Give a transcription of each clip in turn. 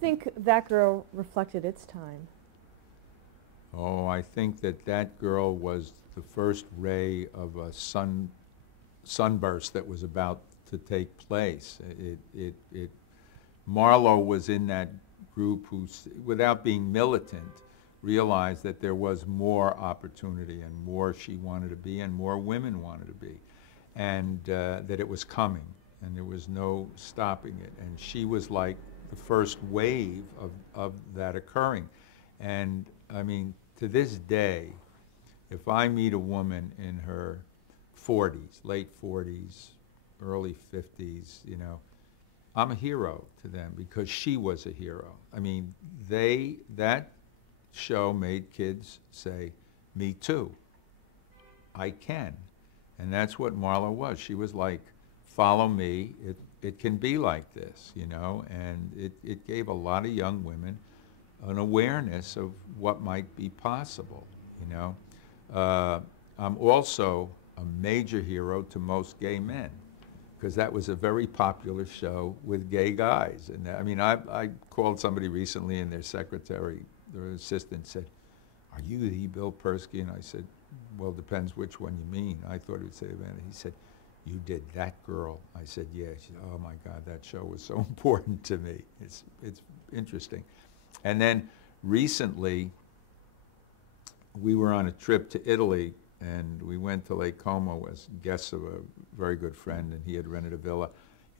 think that girl reflected its time? Oh, I think that that girl was the first ray of a sunburst that was about to take place. Marlowe was in that group who, without being militant, realized that there was more opportunity and more she wanted to be and more women wanted to be, and that it was coming and there was no stopping it. And she was like the first wave of that occurring. And I mean, to this day, if I meet a woman in her 40s, late 40s, early 50s, you know, I'm a hero to them because she was a hero. I mean, that show made kids say, me too, I can. And that's what Marla was. She was like, follow me, it can be like this, you know, and it gave a lot of young women an awareness of what might be possible, you know. I'm also a major hero to most gay men, because that was a very popular show with gay guys. And I mean, I called somebody recently and their secretary, their assistant said, are you the Bill Persky? And I said, well, depends which one you mean. I thought he would say Evander. He said, you did that girl? I said, yeah. She said, oh my God, that show was so important to me. It's interesting. And then recently, we were on a trip to Italy, and we went to Lake Como as guests of a very good friend, and he had rented a villa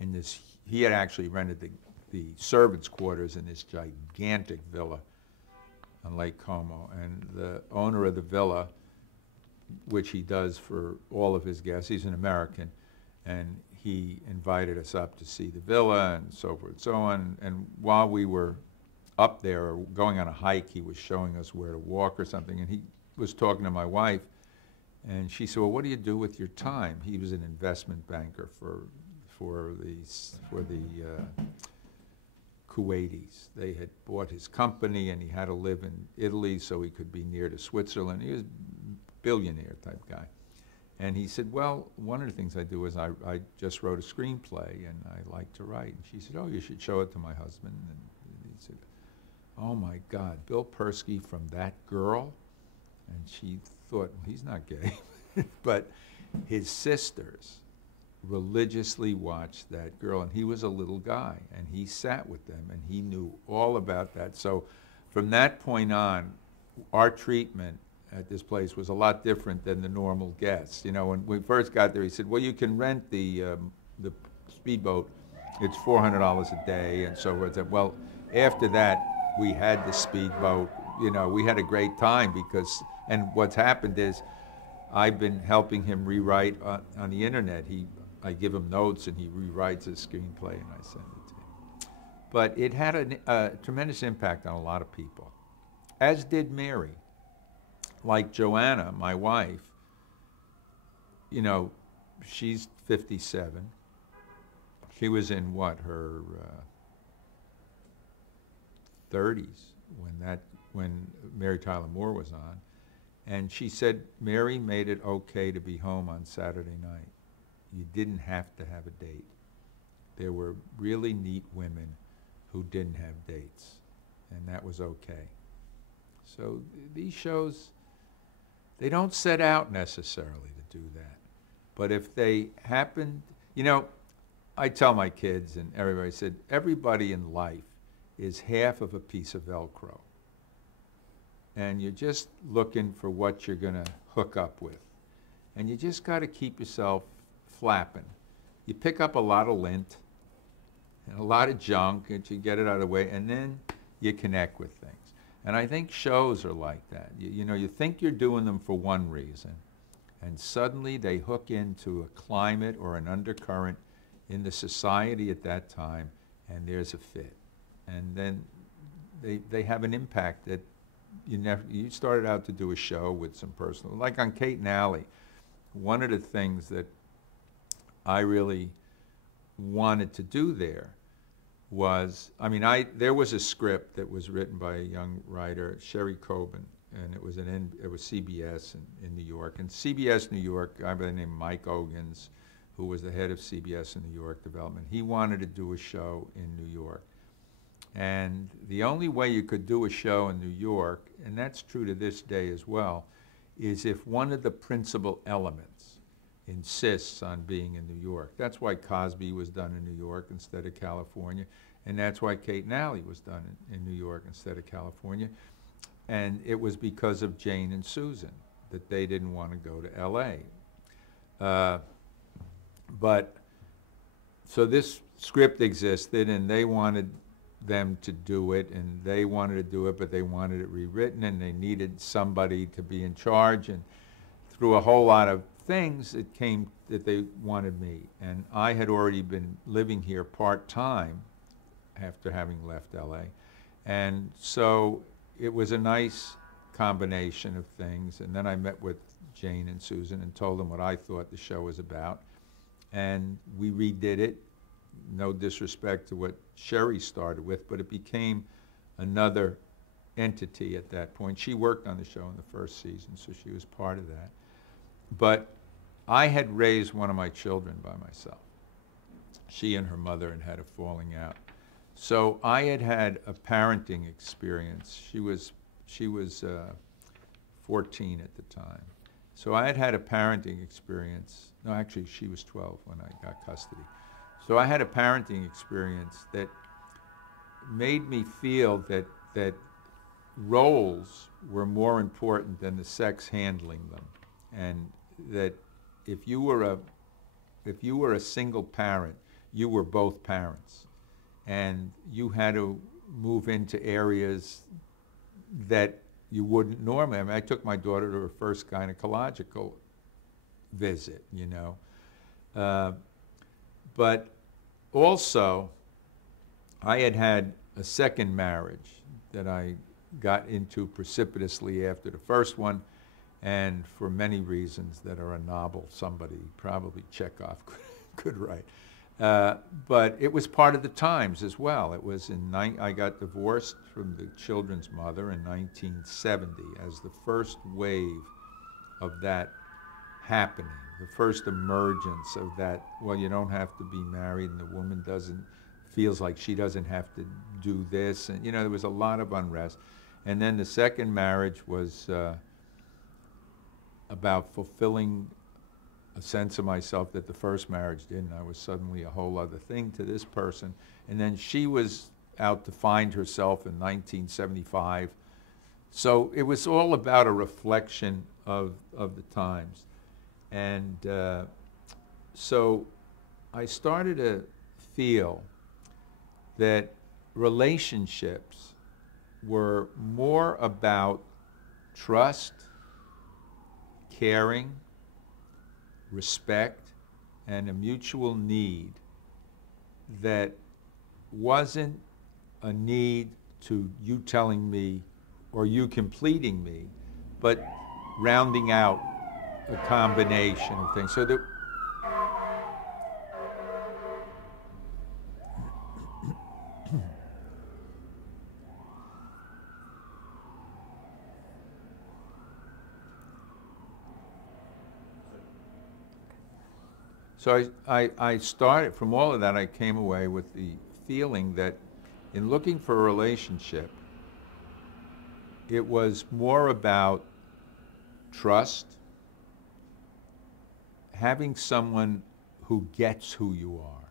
in this. He had actually rented the servants' quarters in this gigantic villa on Lake Como, and the owner of the villa, which he does for all of his guests, he's an American, and he invited us up to see the villa and so forth and so on. And while we were up there or going on a hike, he was showing us where to walk or something, and he was talking to my wife, and she said, well, what do you do with your time? He was an investment banker for the Kuwaitis. They had bought his company, and he had to live in Italy so he could be near to Switzerland. He was a billionaire type guy. And he said, well, one of the things I do is I just wrote a screenplay, and I like to write. And she said, oh, you should show it to my husband. And he said, oh my God, Bill Persky from that girl? And she thought, well, he's not gay. But his sisters religiously watched that girl, and he was a little guy, and he sat with them, and he knew all about that. So from that point on, our treatment at this place was a lot different than the normal guests. You know, when we first got there, he said, well, you can rent the speedboat. It's $400 a day, and so forth. Well, after that, we had the speedboat. You know, we had a great time because, and what's happened is, I've been helping him rewrite on the internet. I give him notes, and he rewrites his screenplay, and I send it to him. But it had a tremendous impact on a lot of people, as did Mary. Like Joanna, my wife, you know, she's 57. She was in what, her 30s when Mary Tyler Moore was on, and she said Mary made it okay to be home on Saturday night. You didn't have to have a date. There were really neat women who didn't have dates, and that was okay. So these shows, they don't set out necessarily to do that. But if they happen, you know, I tell my kids and everybody said, everybody in life is half of a piece of Velcro. And you're just looking for what you're going to hook up with. And you just got to keep yourself flapping. You pick up a lot of lint and a lot of junk, and you get it out of the way, and then you connect with things. And I think shows are like that. You know, you think you're doing them for one reason, and suddenly they hook into a climate or an undercurrent in the society at that time, and there's a fit. And then they have an impact that you started out to do a show with some personal, like on Kate and Allie. One of the things that I really wanted to do there was, I mean, there was a script that was written by a young writer, Sherry Coben, and it was CBS in New York. And CBS New York, a guy by the name of Mike Ogans, who was the head of CBS in New York development, he wanted to do a show in New York. And the only way you could do a show in New York, and that's true to this day as well, is if one of the principal elements insists on being in New York. That's why Cosby was done in New York instead of California, and that's why Kate and Allie was done in New York instead of California. And it was because of Jane and Susan that they didn't want to go to L.A. But so this script existed, and they wanted them to do it, and they wanted to do it, but they wanted it rewritten, and they needed somebody to be in charge. And through a whole lot of things, it came that they wanted me. And I had already been living here part-time after having left LA. And so it was a nice combination of things. And then I met with Jane and Susan and told them what I thought the show was about. And we redid it. No disrespect to what Sherry started with, but it became another entity at that point. She worked on the show in the first season, so she was part of that. But I had raised one of my children by myself. She and her mother had had a falling out. So I had had a parenting experience. She was 14 at the time. So I had had a parenting experience. No, actually, she was 12 when I got custody. So I had a parenting experience that made me feel that roles were more important than the sex handling them, and that if you were a single parent, you were both parents, and you had to move into areas that you wouldn't normally. I mean, I took my daughter to her first gynecological visit, you know. But also, I had had a second marriage that I got into precipitously after the first one, and for many reasons that are a novel somebody, probably Chekhov, could write. But it was part of the times as well. It was I got divorced from the children's mother in 1970 as the first wave of that happening, the first emergence of that, well, you don't have to be married, and the woman feels like she doesn't have to do this, and you know, there was a lot of unrest. And then the second marriage was about fulfilling a sense of myself that the first marriage didn't. I was suddenly a whole other thing to this person. And then she was out to find herself in 1975. So it was all about a reflection of the times. And so I started to feel that relationships were more about trust, caring, respect, and a mutual need that wasn't a need to you telling me or you completing me, but rounding out a combination of things. So that So I started, from all of that, I came away with the feeling that in looking for a relationship, it was more about trust, having someone who gets who you are.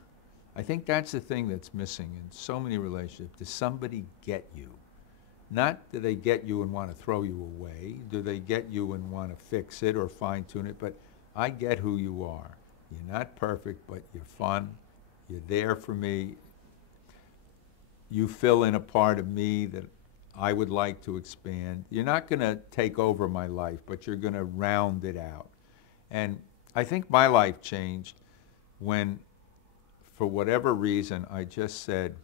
I think that's the thing that's missing in so many relationships. Does somebody get you? Not do they get you and want to throw you away, do they get you and want to fix it or fine-tune it, but I get who you are. You're not perfect, but you're fun. You're there for me. You fill in a part of me that I would like to expand. You're not going to take over my life, but you're going to round it out. And I think my life changed when, for whatever reason, I just said,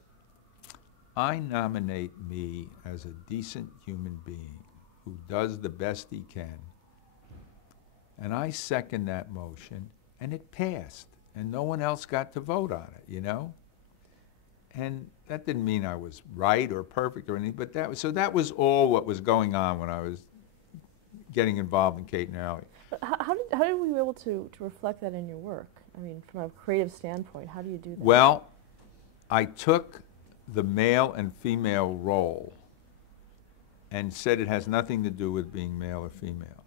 I nominate me as a decent human being who does the best he can. And I second that motion. And it passed, and no one else got to vote on it, you know? And that didn't mean I was right or perfect or anything, but that was all what was going on when I was getting involved in Kate and Allie. But how did we be able to reflect that in your work? I mean, from a creative standpoint, how do you do that? Well, I took the male and female role and said it has nothing to do with being male or female.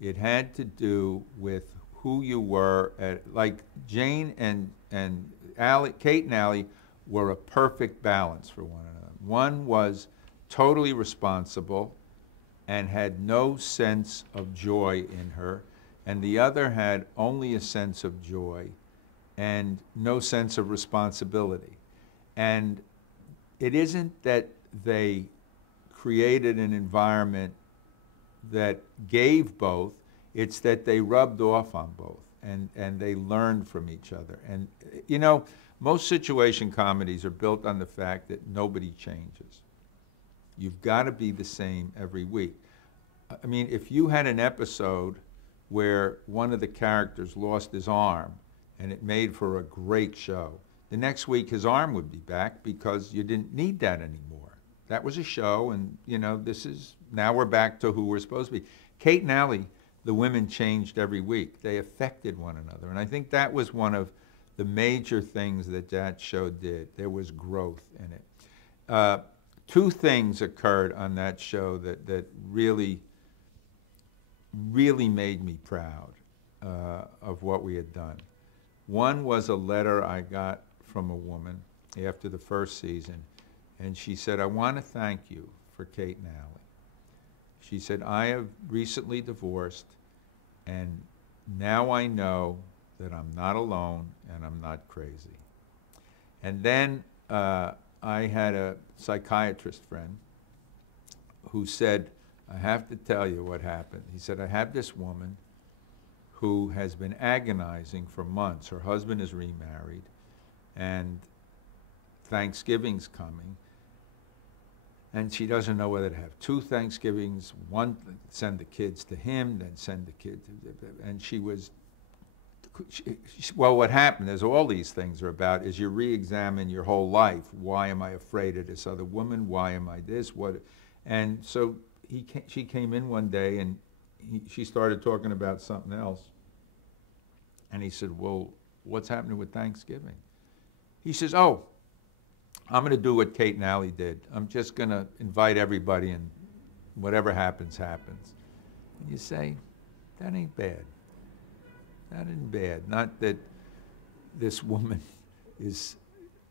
It had to do with who you were like Jane and Allie, Kate and Allie were a perfect balance for one another. One was totally responsible and had no sense of joy in her, and the other had only a sense of joy and no sense of responsibility. And it isn't that they created an environment that gave both, it's that they rubbed off on both and they learned from each other. And you know, most situation comedies are built on the fact that nobody changes. You've got to be the same every week. I mean, if you had an episode where one of the characters lost his arm and it made for a great show, the next week his arm would be back because you didn't need that anymore. That was a show, and you know, now we're back to who we're supposed to be. Kate and Allie, the women changed every week. They affected one another, and I think that was one of the major things that that show did. There was growth in it. Two things occurred on that show that really made me proud of what we had done. One was a letter I got from a woman after the first season, and she said, "I want to thank you for Kate and Allie." She said, "I have recently divorced, and now I know that I'm not alone and I'm not crazy." And then I had a psychiatrist friend who said, "I have to tell you what happened." He said, "I have this woman who has been agonizing for months. Her husband is remarried, and Thanksgiving's coming, and she doesn't know whether to have two Thanksgivings, one, send the kids to him, then send the kids to, and well, what happened is all these things are about is you re-examine your whole life. Why am I afraid of this other woman? Why am I this? What? And so she came in one day, and she started talking about something else. And he said, "Well, what's happening with Thanksgiving?" He says, "Oh, I'm going to do what Kate and Allie did. I'm just going to invite everybody, and whatever happens, happens." And you say, that ain't bad. That ain't bad. Not that this woman is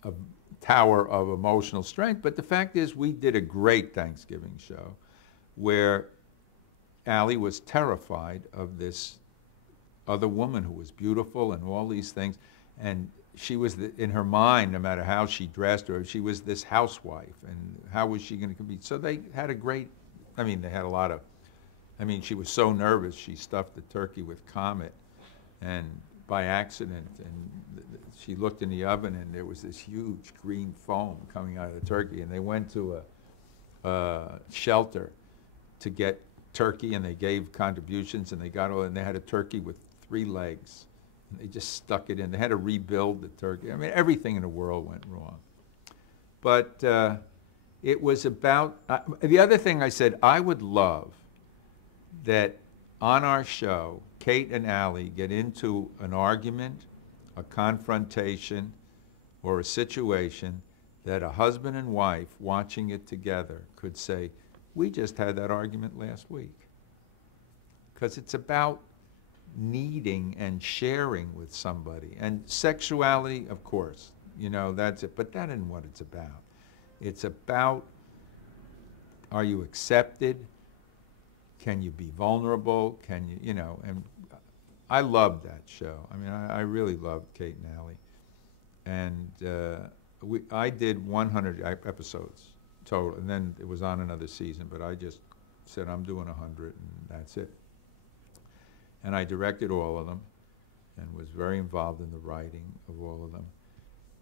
a tower of emotional strength, but the fact is we did a great Thanksgiving show where Allie was terrified of this other woman who was beautiful and all these things, and she was, in her mind, no matter how she dressed, or she was this housewife, and how was she going to compete? So they had a great, they had a lot of, she was so nervous, she stuffed the turkey with Comet, and by accident, and she looked in the oven, and there was this huge green foam coming out of the turkey, and they went to a shelter to get turkey, and they gave contributions, and they got all, and they had a turkey with 3 legs. And they just stuck it in. They had to rebuild the turkey. Everything in the world went wrong. But it was about, the other thing I said, I would love that on our show, Kate and Allie get into an argument, a confrontation, or a situation that a husband and wife watching it together could say, "We just had that argument last week." Because it's about needing and sharing with somebody. And sexuality, of course, that's it. But that isn't what it's about. It's about, are you accepted? Can you be vulnerable? Can you, and I loved that show. I really loved Kate and Allie. And I did 100 episodes total, and then it was on another season, but I just said, I'm doing 100, and that's it. And I directed all of them and was very involved in the writing of all of them.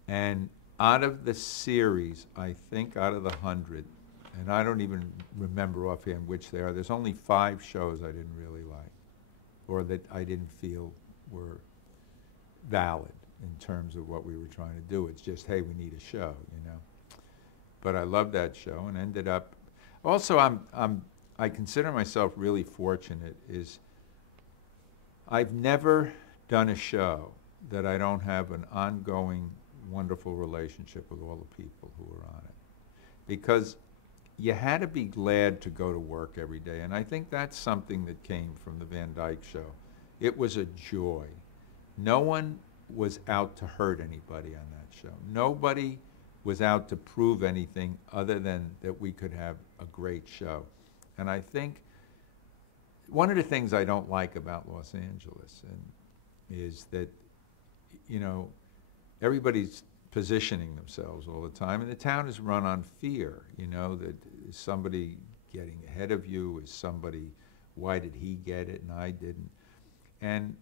And out of the series, I think out of the 100, and I don't even remember offhand which they are, there's only 5 shows I didn't really like, or that I didn't feel were valid in terms of what we were trying to do. It's just, hey, we need a show, But I loved that show, and ended up, also I consider myself really fortunate, is I've never done a show that I don't have an ongoing wonderful relationship with all the people who were on it. Because you had to be glad to go to work every day. And I think that's something that came from the Van Dyke Show. It was a joy. No one was out to hurt anybody on that show. Nobody was out to prove anything other than that we could have a great show. And I think one of the things I don't like about Los Angeles is that, you know, everybody's positioning themselves all the time, and the town is run on fear, you know, that is somebody getting ahead of you, is somebody, why did he get it and I didn't? And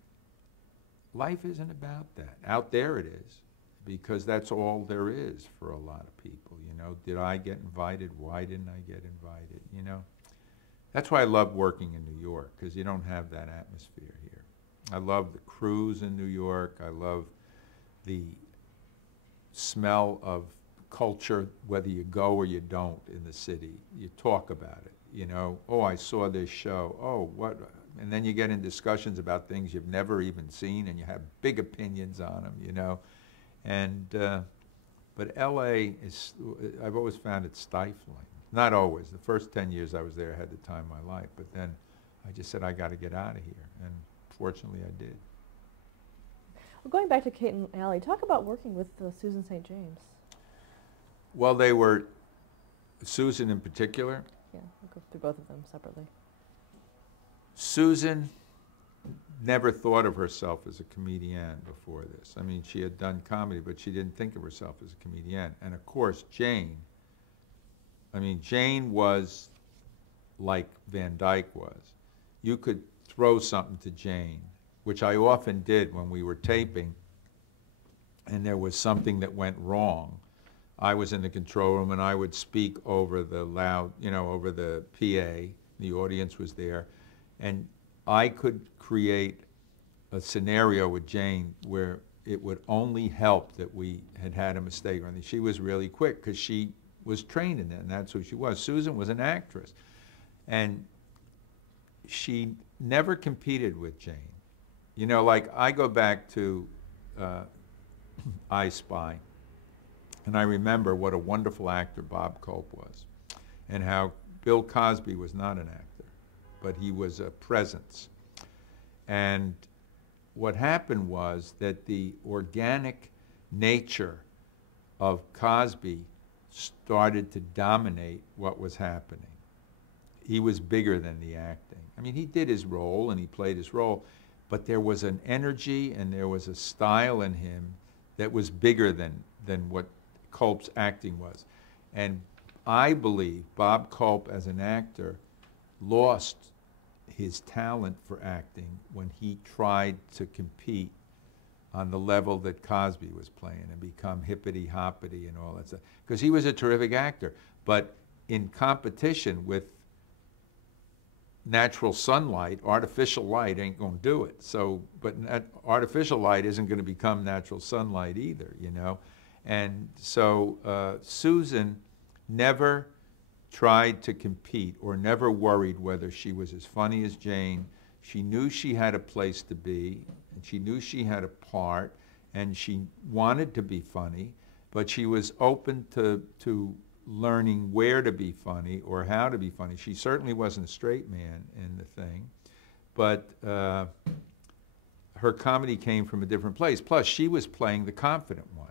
life isn't about that. Out there it is, because that's all there is for a lot of people, you know. Did I get invited? Why didn't I get invited, you know? That's why I love working in New York, because you don't have that atmosphere here. I love the crews in New York. I love the smell of culture, whether you go or you don't in the city. You talk about it, you know. Oh, I saw this show. Oh, what? And then you get in discussions about things you've never even seen, and you have big opinions on them, you know. And but L.A. is, I've always found it stifling. Not always. The first 10 years I was there, I had the time of my life. But then I just said, I got to get out of here. And fortunately, I did. Well, going back to Kate and Allie, talk about working with Susan St. James. Well, they were, Susan in particular. Yeah, we'll go through both of them separately. Susan never thought of herself as a comedian before this. I mean, she had done comedy, but she didn't think of herself as a comedian. And of course, Jane, I mean, Jane was like Van Dyke was. You could throw something to Jane, which I often did when we were taping, and there was something that went wrong. I was in the control room, and I would speak over the loud, you know, over the PA. The audience was there, and I could create a scenario with Jane where it would only help that we had had a mistake. I mean, she was really quick because she was trained in that, and that's who she was. Susan was an actress, and she never competed with Jane. You know, like I go back to I Spy, and I remember what a wonderful actor Bob Culp was, and how Bill Cosby was not an actor, but he was a presence. And what happened was that the organic nature of Cosby started to dominate what was happening. He was bigger than the acting. I mean, he did his role and he played his role, but there was an energy and there was a style in him that was bigger than what Culp's acting was. And I believe Bob Culp, as an actor, lost his talent for acting when he tried to compete on the level that Cosby was playing and become hippity-hoppity and all that stuff. Because he was a terrific actor. But in competition with natural sunlight, artificial light ain't going to do it. So, but artificial light isn't going to become natural sunlight either, you know. And so Susan never tried to compete or never worried whether she was as funny as Jane. She knew she had a place to be, and she knew she had a part, and she wanted to be funny, but she was open to learning where to be funny or how to be funny. She certainly wasn't a straight man in the thing, but her comedy came from a different place. Plus, she was playing the confident one.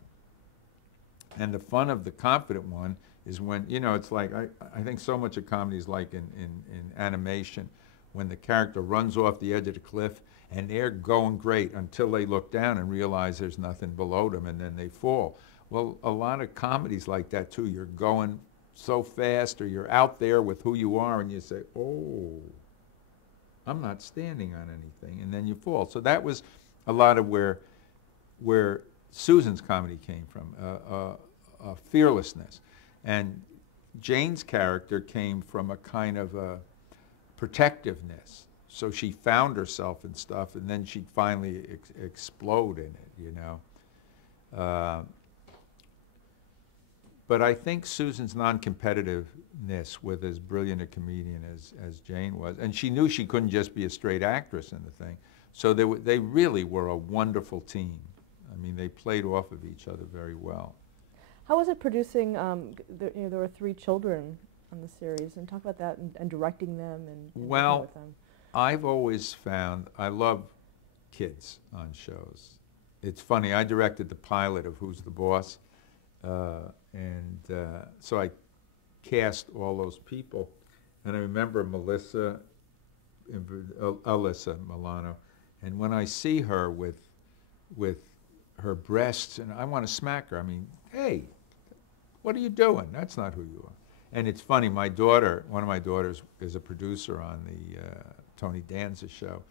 And the fun of the confident one is when, you know, it's like, I think so much of comedy is like in animation, when the character runs off the edge of the cliff and they're going great until they look down and realize there's nothing below them and then they fall. Well, a lot of comedies like that too. You're going so fast or you're out there with who you are and you say, oh, I'm not standing on anything, and then you fall. So that was a lot of where Susan's comedy came from, a fearlessness. And Jane's character came from a kind of a protectiveness. So she found herself in stuff, and then she'd finally explode in it, you know. But I think Susan's non-competitiveness with as brilliant a comedian as Jane was, and she knew she couldn't just be a straight actress in the thing, so they really were a wonderful team. I mean, they played off of each other very well. How was it producing? There were 3 children on the series, and talk about that and directing them and working Well, with them. I've always found I love kids on shows. It's funny, I directed the pilot of Who's the Boss, so I cast all those people. And I remember Alyssa Milano, and when I see her with her breasts, and I want to smack her. I mean, hey, what are you doing? That's not who you are. And it's funny, my daughter, one of my daughters is a producer on the Tony Danza show,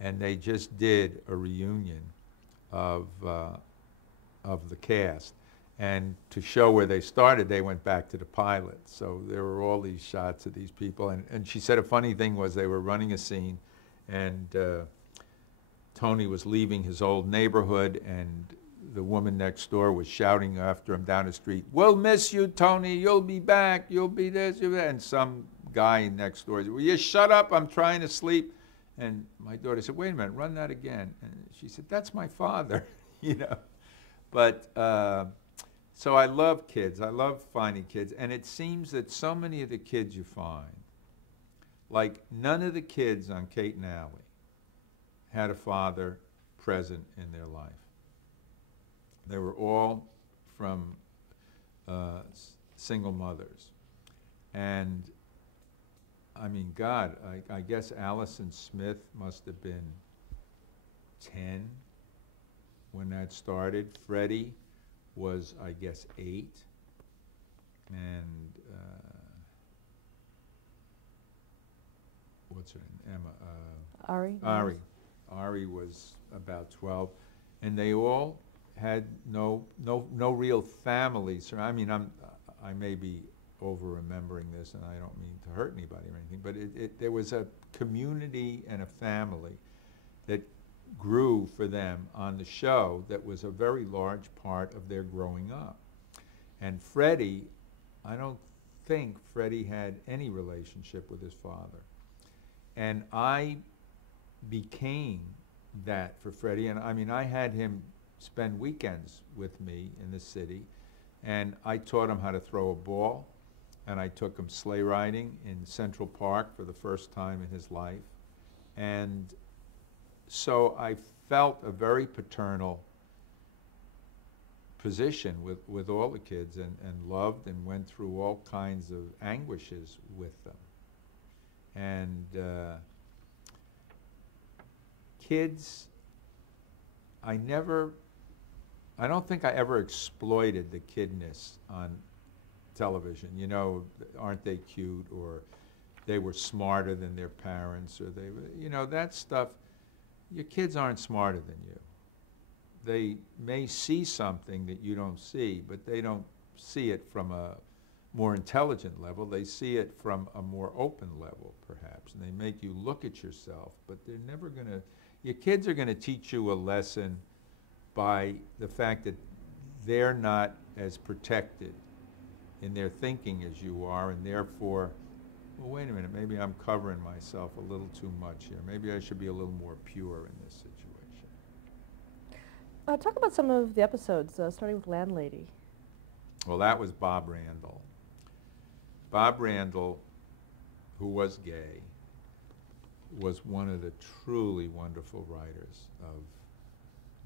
and they just did a reunion of the cast. And to show where they started, they went back to the pilot. So there were all these shots of these people. And she said a funny thing was they were running a scene, and Tony was leaving his old neighborhood, and the woman next door was shouting after him down the street, "We'll miss you, Tony. You'll be back. You'll be this, you'll be that." And some guy next door said, "Will you shut up? I'm trying to sleep." And my daughter said, "Wait a minute, run that again." And she said, "That's my father," you know. But so I love kids. I love finding kids. And it seems that so many of the kids you find, like none of the kids on Kate and Allie had a father present in their life. They were all from single mothers. And I mean, God, I guess Allison Smith must have been 10 when that started. Freddie was, I guess, 8. And what's her name? Emma. Ari was about 12. And they all had no real families. I mean, I may be over-remembering this, and I don't mean to hurt anybody or anything, but there was a community and a family that grew for them on the show that was a very large part of their growing up. And Freddie, I don't think Freddie had any relationship with his father. And I became that for Freddie. And I mean, I had him spend weekends with me in the city, and I taught him how to throw a ball, and I took him sleigh riding in Central Park for the first time in his life. And so I felt a very paternal position with all the kids, and loved and went through all kinds of anguishes with them. And kids, I don't think I ever exploited the kidness on television. You know, aren't they cute, or they were smarter than their parents, or they were, you know, that stuff. Your kids aren't smarter than you. They may see something that you don't see, but they don't see it from a more intelligent level. They see it from a more open level, perhaps, and they make you look at yourself, but they're never going to, your kids are going to teach you a lesson by the fact that they're not as protected in their thinking as you are, and therefore, well, wait a minute, maybe I'm covering myself a little too much here. Maybe I should be a little more pure in this situation. Talk about some of the episodes, starting with Landlady. Well, that was Bob Randall. Bob Randall, who was gay, was one of the truly wonderful writers of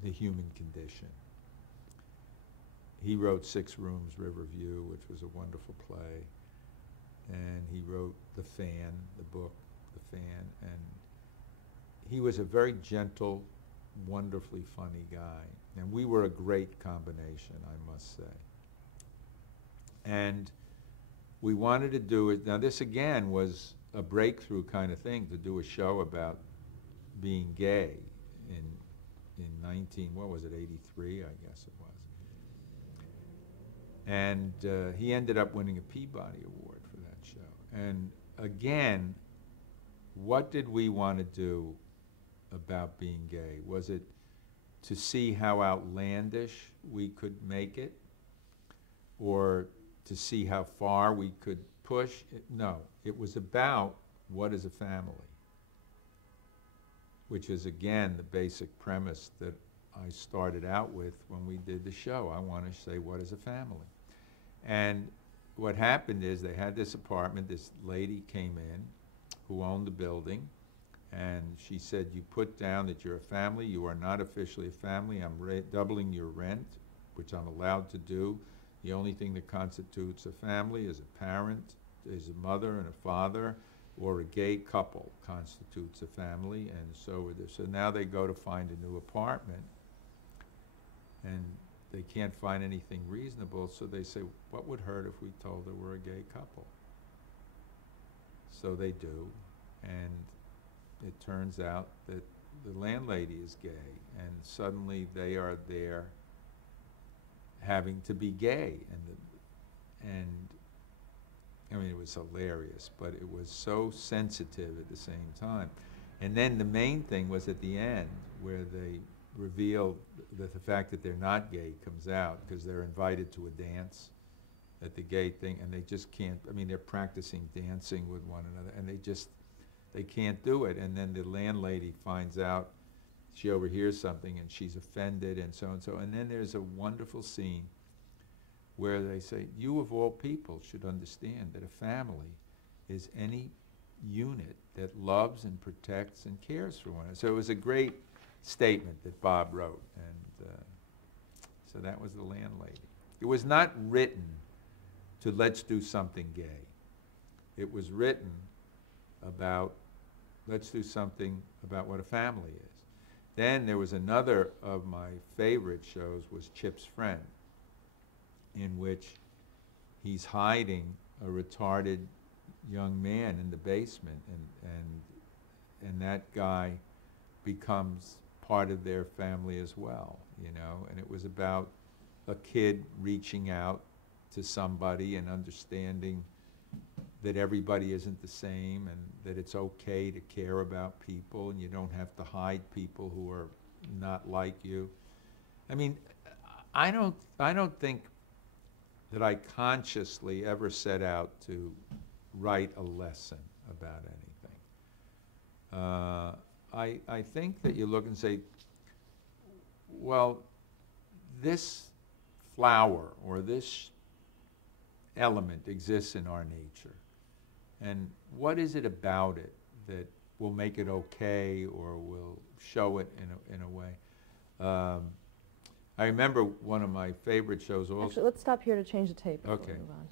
the human condition. He wrote 6 Rooms, Riverview, which was a wonderful play. And he wrote The Fan, the book, The Fan. And he was a very gentle, wonderfully funny guy. And we were a great combination, I must say. And we wanted to do it. Now, this again was a breakthrough kind of thing, to do a show about being gay in 83, I guess it was. And he ended up winning a Peabody Award for that show. And again, what did we want to do about being gay? Was it to see how outlandish we could make it, or to see how far we could push it? No, it was about what is a family, which is again the basic premise that I started out with when we did the show. I want to say, what is a family? And what happened is they had this apartment. This lady came in who owned the building, and she said, you put down that you're a family. You are not officially a family. I'm doubling your rent, which I'm allowed to do. The only thing that constitutes a family is a parent, is a mother and a father, or a gay couple constitutes a family. And so now they go to find a new apartment, and they can't find anything reasonable, so they say, what would hurt if we told her we're a gay couple? So they do, and it turns out that the landlady is gay, and suddenly they are there having to be gay, and I mean, it was hilarious, but it was so sensitive at the same time. And then the main thing was at the end, where they reveal that the fact that they're not gay comes out, because they're invited to a dance at the gay thing, and they just can't, I mean, they're practicing dancing with one another, and they can't do it. And then the landlady finds out, she overhears something, and she's offended, and so and so. And then there's a wonderful scene where they say, you of all people should understand that a family is any unit that loves and protects and cares for one another. So it was a great statement that Bob wrote, and so that was the landlady. It was not written to let's do something gay. It was written about let's do something about what a family is. Then there was another of my favorite shows was Chip's Friend, in which he's hiding a retarded young man in the basement, and that guy becomes part of their family as well, you know. And it was about a kid reaching out to somebody and understanding that everybody isn't the same, and that it's okay to care about people, and you don't have to hide people who are not like you. I mean, I don't think that I consciously ever set out to write a lesson about anything. I think that you look and say, well, this flower or this element exists in our nature, and what is it about it that will make it okay or will show it in a way? I remember one of my favorite shows also. Actually, let's stop here to change the tape before Okay. we move on.